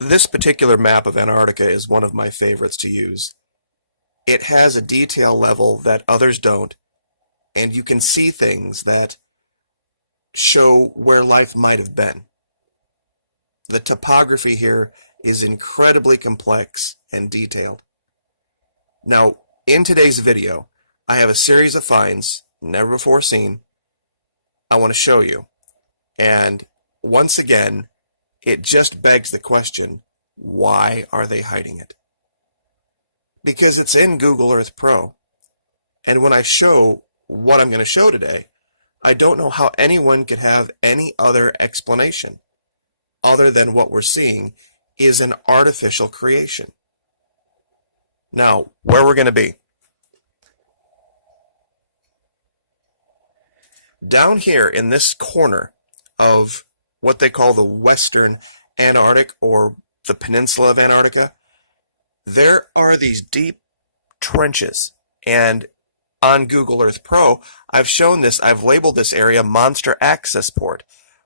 This particular map of Antarctica is one of my favorites to use. It has a detail level that others don't, and you can see things that show where life might have been. The topography here is incredibly complex and detailed. Now, in today's video, I have a series of finds, never before seen, I want to show you. And once again, it just begs the question, why are they hiding it? Because it's in Google Earth Pro. And when I show what I'm going to show today, I don't know how anyone could have any other explanation other than what we're seeing is an artificial creation. Now, where we're going to be. Down here in this corner of what they call the Western Antarctic or the Peninsula of Antarctica, there are these deep trenches. And on Google Earth Pro, I've shown this, I've labeled this area Monster Access Port,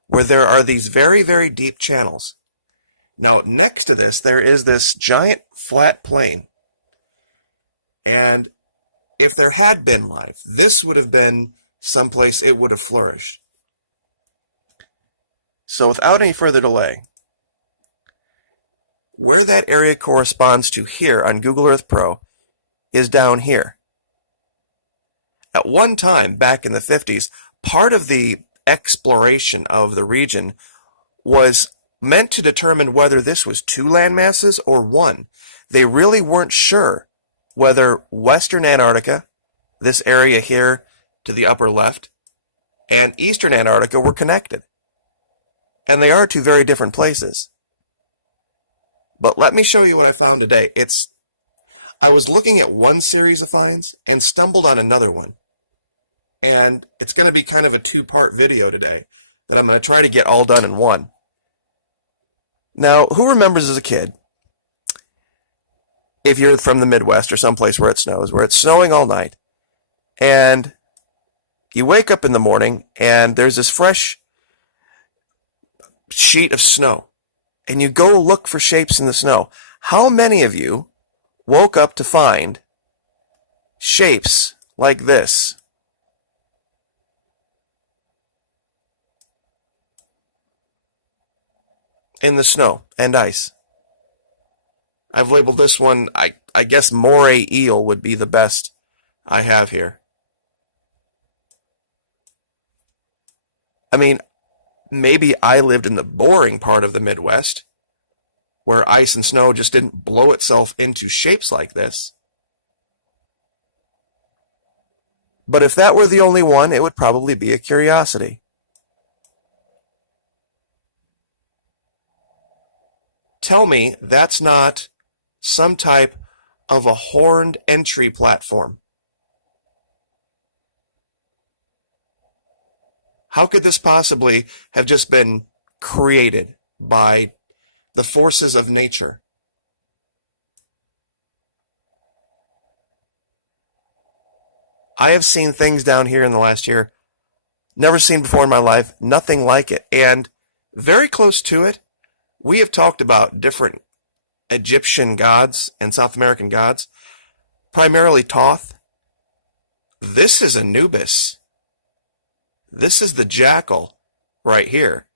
where there are these very, very deep channels. Now, next to this, there is this giant flat plain. And if there had been life, this would have been someplace it would have flourished. So without any further delay, where that area corresponds to here on Google Earth Pro is down here. At one time, back in the 50s, part of the exploration of the region was meant to determine whether this was two landmasses or one. They really weren't sure whether Western Antarctica, this area here to the upper left, and Eastern Antarctica were connected. And they are two very different places. But let me show you what I found today. I was looking at one series of finds and stumbled on another one. And it's going to be kind of a two-part video today that I'm going to try to get all done in one. Now, who remembers as a kid, if you're from the Midwest or someplace where it snows, where it's snowing all night, and you wake up in the morning and there's this fresh sheet of snow, and you go look for shapes in the snow. How many of you woke up to find shapes like this? In the snow and ice. I've labeled this one, I guess moray eel would be the best I have here. I mean, maybe I lived in the boring part of the Midwest, where ice and snow just didn't blow itself into shapes like this. But if that were the only one, it would probably be a curiosity. Tell me that's not some type of a horned entry platform. How could this possibly have just been created by the forces of nature? I have seen things down here in the last year, never seen before in my life, nothing like it. And very close to it, we have talked about different Egyptian gods and South American gods, primarily Thoth. This is Anubis. This is the jackal right here.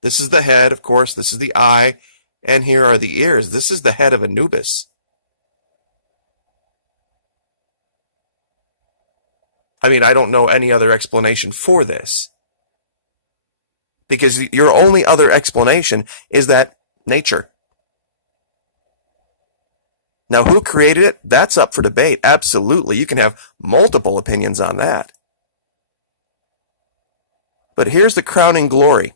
This is the head, of course, this is the eye, and here are the ears. This is the head of Anubis. I mean, I don't know any other explanation for this. Because your only other explanation is that nature. Now, who created it? That's up for debate. Absolutely. You can have multiple opinions on that. But here's the crowning glory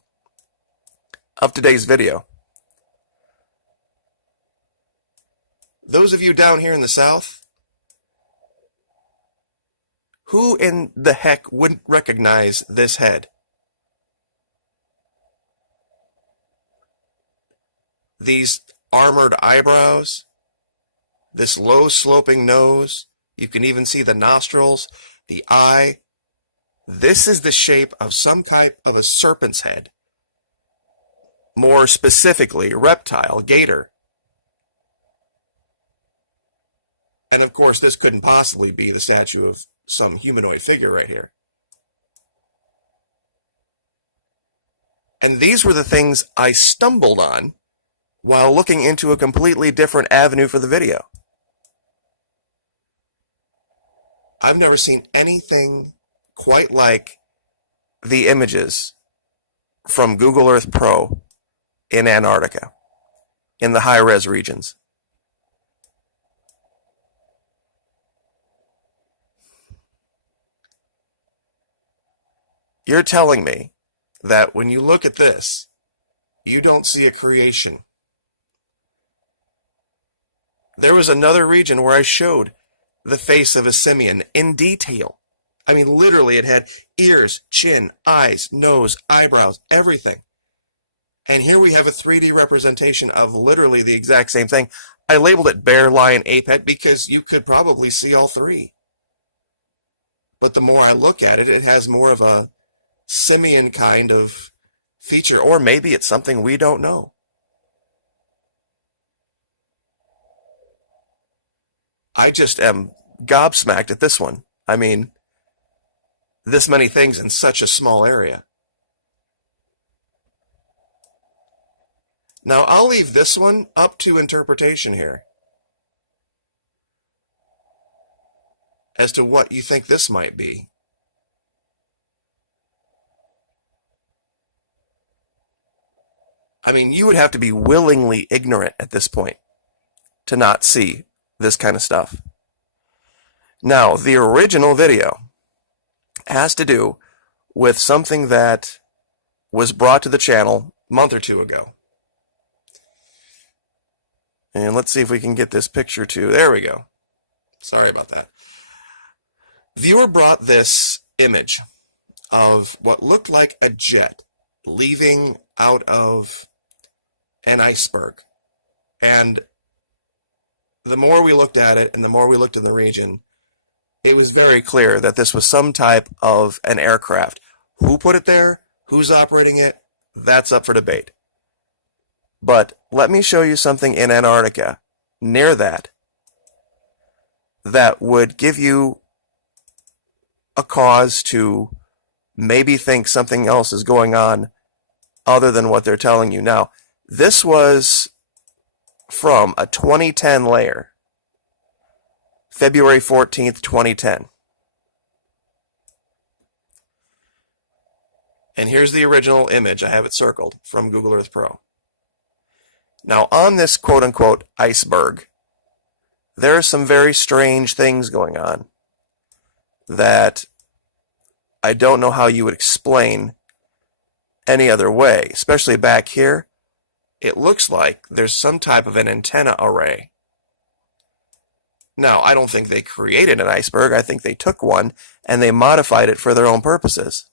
of today's video. Those of you down here in the South, who in the heck wouldn't recognize this head? These armored eyebrows, this low sloping nose, you can even see the nostrils, the eye. This is the shape of some type of a serpent's head. more specifically reptile, gator. And of course, this couldn't possibly be the statue of some humanoid figure right here. And these were the things I stumbled on while looking into a completely different avenue for the video. I've never seen anything quite like the images from Google Earth Pro in Antarctica, in the high-res regions. You're telling me that when you look at this, you don't see a creation. There was another region where I showed the face of a simian in detail. I mean, literally, it had ears, chin, eyes, nose, eyebrows, everything. And here we have a 3D representation of literally the exact same thing. I labeled it bear, lion, ape because you could probably see all three. But the more I look at it, it has more of a simian kind of feature. Or maybe it's something we don't know. I just am gobsmacked at this one. I mean, this many things in such a small area. Now, I'll leave this one up to interpretation here as to what you think this might be. I mean, you would have to be willingly ignorant at this point to not see this kind of stuff. Now, the original video has to do with something that was brought to the channel a month or two ago. And let's see if we can get this picture too. There we go. Sorry about that. Viewer brought this image of what looked like a jet leaving out of an iceberg. And the more we looked at it and the more we looked in the region, it was very clear that this was some type of an aircraft. Who put it there? Who's operating it? That's up for debate. But let me show you something in Antarctica, near that would give you a cause to maybe think something else is going on other than what they're telling you. Now, this was from a 2010 layer, February 14th, 2010. And here's the original image. I have it circled from Google Earth Pro. Now, on this quote-unquote iceberg, there are some very strange things going on that I don't know how you would explain any other way. Especially back here, it looks like there's some type of an antenna array. Now, I don't think they created an iceberg. I think they took one and they modified it for their own purposes.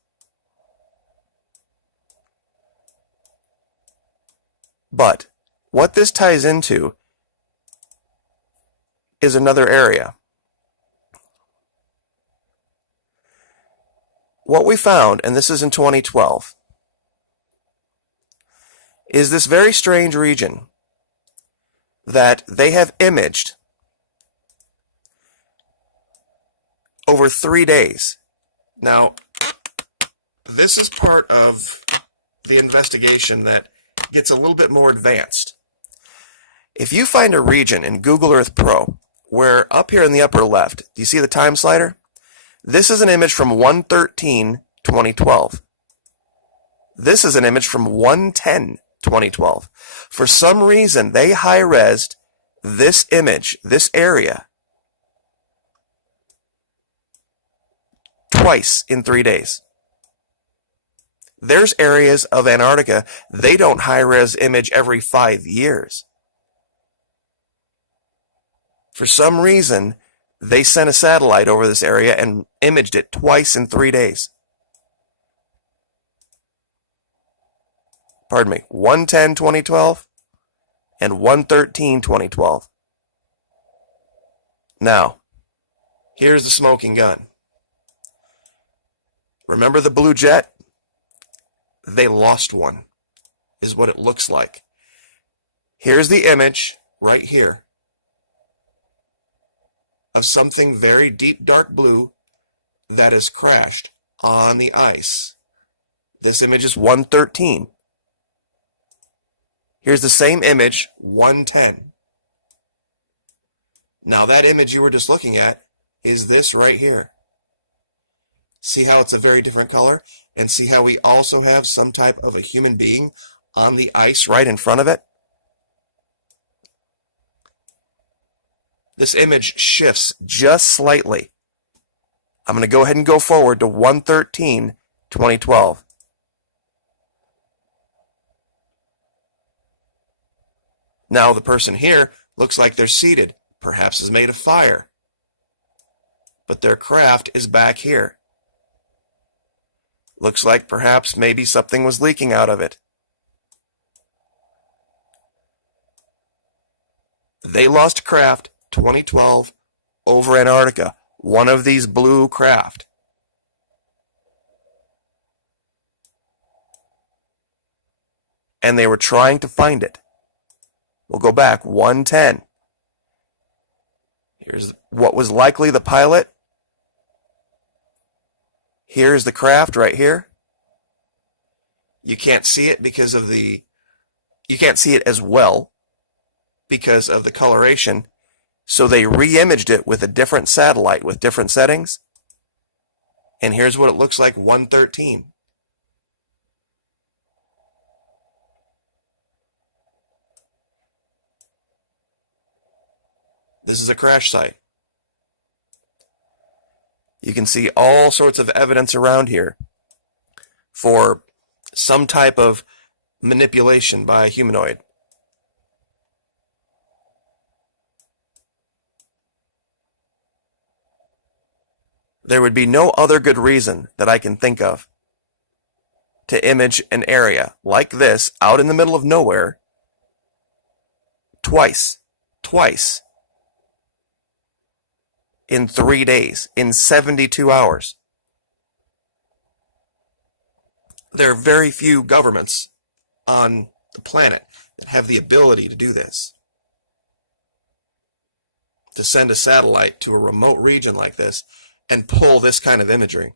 But what this ties into is another area. What we found, and this is in 2012, is this very strange region that they have imaged over 3 days. Now, this is part of the investigation that gets a little bit more advanced. If you find a region in Google Earth Pro where up here in the upper left, do you see the time slider? This is an image from 1/13/2012. This is an image from 1/10/2012. For some reason, they high-resed this image, this area, twice in 3 days. There's areas of Antarctica, they don't high-res image every 5 years. For some reason, they sent a satellite over this area and imaged it twice in 3 days. Pardon me, 1/10/2012 and 1/13/2012. Now, here's the smoking gun. Remember the blue jet? They lost one is what it looks like. Here's the image right here of something very deep dark blue that has crashed on the ice. This image is 113. Here's the same image, 110. Now that image you were just looking at is this right here. See how it's a very different color? And see how we also have some type of a human being on the ice right in front of it? This image shifts just slightly. I'm going to go ahead and go forward to 113, 2012. Now the person here looks like they're seated, perhaps is made of fire. But their craft is back here. Looks like perhaps maybe something was leaking out of it. They lost craft 2012 over Antarctica, one of these blue craft. And they were trying to find it. We'll go back 110. Here's what was likely the pilot. Here's the craft right here. You can't see it because of you can't see it as well because of the coloration. So they re-imaged it with a different satellite with different settings. And here's what it looks like 113. This is a crash site. You can see all sorts of evidence around here for some type of manipulation by a humanoid. There would be no other good reason that I can think of to image an area like this out in the middle of nowhere twice in 3 days, in 72 hours. There are very few governments on the planet that have the ability to do this. To send a satellite to a remote region like this and pull this kind of imagery.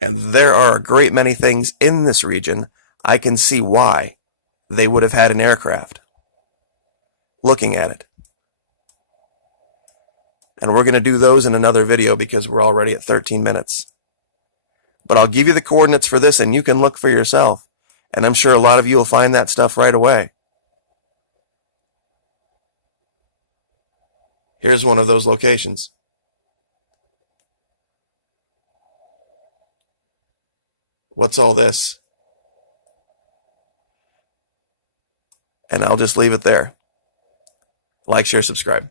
And there are a great many things in this region I can see why they would have had an aircraft looking at it. And we're going to do those in another video because we're already at 13 minutes. But I'll give you the coordinates for this and you can look for yourself. And I'm sure a lot of you will find that stuff right away. Here's one of those locations. What's all this? And I'll just leave it there. Like, share, subscribe.